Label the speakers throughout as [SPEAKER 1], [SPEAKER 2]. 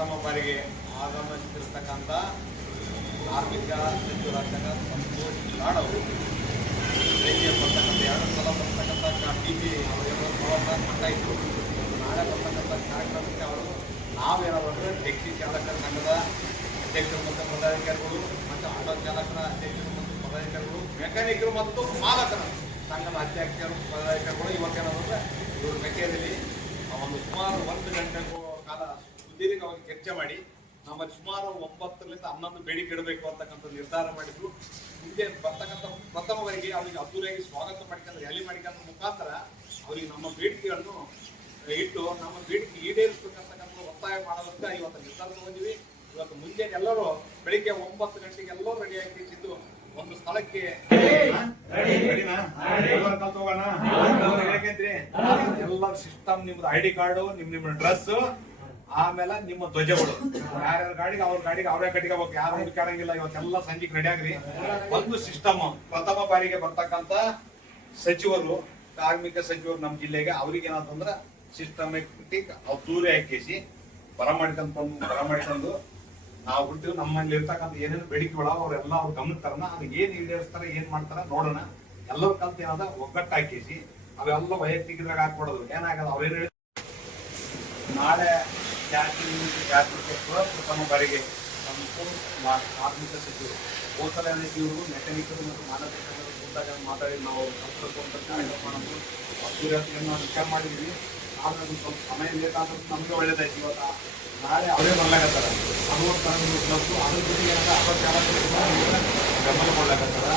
[SPEAKER 1] ಪ್ರಥಮ ಬಾರಿಗೆ ಆಗಮಿಸುತ್ತಿರ್ತಕ್ಕಂಥ ಕಾರ್ಮಿಕ ಸಚಿವ ಸಂತೋಷ್ ಲಾಡ್ ಅವರು ಬರ್ತಕ್ಕಂಥ ಎರಡು ಸಲ ಬರ್ತಕ್ಕಂಥ ಟಿ ವಿ ಅವರೆಲ್ಲ ನಾಳೆ ಬರ್ತಕ್ಕಂಥ ಕಾರ್ಯಕ್ರಮಕ್ಕೆ ಅವರು ನಾವೇನಾದ್ರು ಟ್ಯಾಕ್ಸಿ ಚಾಲಕರ ಸಂಘದ ಅಧ್ಯಕ್ಷರು ಮತ್ತು ಪದಾಧಿಕಾರಿಗಳು ಮತ್ತು ಆಟೋ ಚಾಲಕರ ಅಧ್ಯಕ್ಷರು ಮತ್ತು ಪದಾಧಿಕಾರಿಗಳು, ಮೆಕ್ಯಾನಿಕರು ಮತ್ತು ಮಾಲಕರ ಸಂಘದ ಅಧ್ಯಕ್ಷರು ಪದಾಧಿಕಾರಿಗಳು ಇವತ್ತೇನಾದ್ರೆ ಇವ್ರ ಮೆಕ್ಯಾದಲ್ಲಿ ಒಂದು ಸುಮಾರು ಒಂದು ಗಂಟೆ ಕಾಲ ಸುದೀರ್ಘವಾಗಿ ಚರ್ಚೆ ಮಾಡಿ ನಮ್ಮ ಸುಮಾರು ಒಂಬತ್ತರಿಂದ ಹನ್ನೊಂದು ಬೇಡಿಕೆ ಇಡಬೇಕು ಅಂತಕ್ಕಂಥ ನಿರ್ಧಾರ ಮಾಡಿದ್ರು ಹಿಂದೆ ಬರ್ತಕ್ಕಂಥ ಪ್ರಥಮವರೆಗೆ ಅವರಿಗೆ ಅದ್ದೂರಿಯಾಗಿ ಸ್ವಾಗತ ಮಾಡಿಕೊಂಡು ರ್ಯಾಲಿ ಮಾಡಿಕೊಂಡ ಮುಖಾಂತರ ಅವರಿಗೆ ನಮ್ಮ ಬೇಡಿಕೆಗಳನ್ನು ಇಟ್ಟು ನಮ್ಮ ಬೇಡಿಕೆ ಈಡೇರಿಸಬೇಕಂತಕ್ಕಂಥ ಒತ್ತಾಯ ಮಾಡೋದಕ್ಕೆ ಇವತ್ತು ನಿರ್ಧಾರ ತಗೊಂಡಿವಿ ಇವತ್ತು ಮುಂಜಾನೆ ಎಲ್ಲರೂ ಬೆಳಿಗ್ಗೆ ಒಂಬತ್ತು ಗಂಟೆಗೆ ಎಲ್ಲರೂ ರೆಡಿ ಆಗಿದ್ದು ಒಂದು ಸ್ಥಳಕ್ಕೆ ಎಲ್ಲರ ಸಿಸ್ಟಮ್ ನಿಮ್ದು ಐ ಡಿ ಕಾರ್ಡು ನಿಮ್ ನಿಮ್ಮ ಡ್ರೆಸ್ ಆಮೇಲೆ ನಿಮ್ಮ ಧ್ವಜಗಳು. ಯಾರ್ಯಾರ ಗಾಡಿಗೆ ಅವ್ರ ಗಾಡಿಗೆ ಅವರೇ ಕಟ್ಕೋಬೇಕು ಯಾರು ಹುಡುಕಾಡಂಗಿಲ್ಲ ಇವತ್ತೆಲ್ಲ ಸಂಜೆಗೆ ರೆಡಿ ಆಗ್ರಿ. ಒಂದು ಸಿಸ್ಟಮ್ ಪ್ರಥಮ ಬಾರಿಗೆ ಬರ್ತಕ್ಕಂತ ಸಚಿವರು, ಕಾರ್ಮಿಕ ಸಚಿವರು ನಮ್ಮ ಜಿಲ್ಲೆಗೆ ಅವ್ರಿಗೆ ಏನಂತಂದ್ರೆ ಸಿಸ್ಟಮೆಟಿಕ್ ಅದ್ದೂರಿ ದೂರ ಹಾಕಿಸಿ ಬರ ಮಾಡ್ಕೊಂಡ್ ಬರ ಮಾಡ್ಕೊಂಡು ನಾವು ಬಿಟ್ಟು ನಮ್ಮಲ್ಲಿ ಇರ್ತಕ್ಕಂಥ ಏನೇನು ಬೇಡಿಕೆಗಳ ಅವರೆಲ್ಲ ಅವ್ರು ಗಮನಕ್ಕೆ ತರನ ಅದಕ್ಕೆ ಏನ್ ಈಡೇರಿಸ್ತಾರ, ಏನ್ ಮಾಡ್ತಾರ ನೋಡೋಣ. ಎಲ್ಲರ ಕಂತ ಏನಾದ ಒಗ್ಗಟ್ಟು ಹಾಕಿಸಿ, ಅವೆಲ್ಲ ವೈಯಕ್ತಿಕದಾಗ ಹಾಕೊಡೋದು ಏನಾಗಲ್ಲ ಅವ್ರೇನು ನಾಳೆ ಜಾತಿ ಜಾತಿಗೆ ಪ್ರಥಮ ಬಾರಿಗೆ ನಮ್ಮ ಮಾ- ಕಾರ್ಮಿಕ ಸಚಿವರು ಹೋದ ಸಲ ಏನೈತಿ ಇವರು ಮೆಕ್ಯಾನಿಕರು ಮತ್ತು ಮಾನವ ಕೂತಾಗ ಮಾತಾಡಿ ನಾವು ಮಾಡೋದು ಅಭಿವೃದ್ಧಿಯನ್ನು ವಿಚಾರ ಮಾಡಿದ್ವಿ ಆದ್ರೆ ಸ್ವಲ್ಪ ಸಮಯ ಬೇಕಾದ್ರೂ ನಮಗೆ ಒಳ್ಳೇದಾಯ್ತು. ಇವತ್ತು ನಾಳೆ ಅವರೇ ಬರ್ಲಾಕತ್ತಾರ. ಅರವತ್ತು ಮತ್ತು ಅದ್ರ ಜೊತೆಗೆ ಕೂಡ ಇವ್ರನ್ನ ಗಮನ ಕೊಡ್ಲಾಕತ್ತಾರ.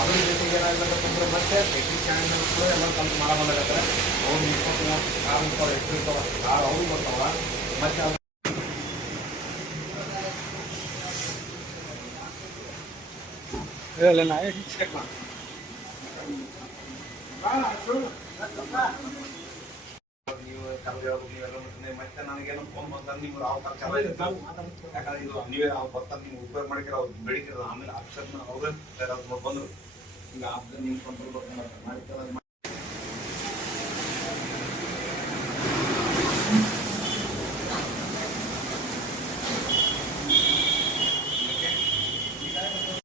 [SPEAKER 1] ಅದ್ರ ಜೊತೆಗೆ ಏನಾಗಬೇಕಂದ್ರೆ ಮತ್ತೆ ಟೆಕ್ನಿಷಿಯನ್ ಕೂಡ ಎಲ್ಲ ಕಲ್ತು ಮಾಡಬಲ್ಲಾಗತ್ತಾರ ಅವ್ರು ಇಪ್ಪತ್ತು ಮೂವತ್ತು ಎಷ್ಟು ಇರ್ತಾವ ಕಾರ್ ಅವರು ಬರ್ತಾವ ಮಾಡಿ ನೀವು ನೀವೆಲ್ಲ ಮತ್ತೆ ಮತ್ತೆ ಏನೋ ಫೋನ್ ಮಾಡ್ತಾರೆ ನೀವು ಯಾವ ಚಲ ಯಾಕಂದ್ರೆ ಇದು ನೀವೇ ಅವ್ರು ನೀವು ಉಪಯೋಗ ಮಾಡಿದ್ರೆ ಅವ್ರು ಆಮೇಲೆ ಆಪ್ಷನ್ ಅವ್ರೇ ಬಂದ್ರು ಈಗ ಆಪ್ಷನ್ ನಿಮ್ ಕಂಟ್ರೋಲ್ ಮಾಡ್ತಾರೆ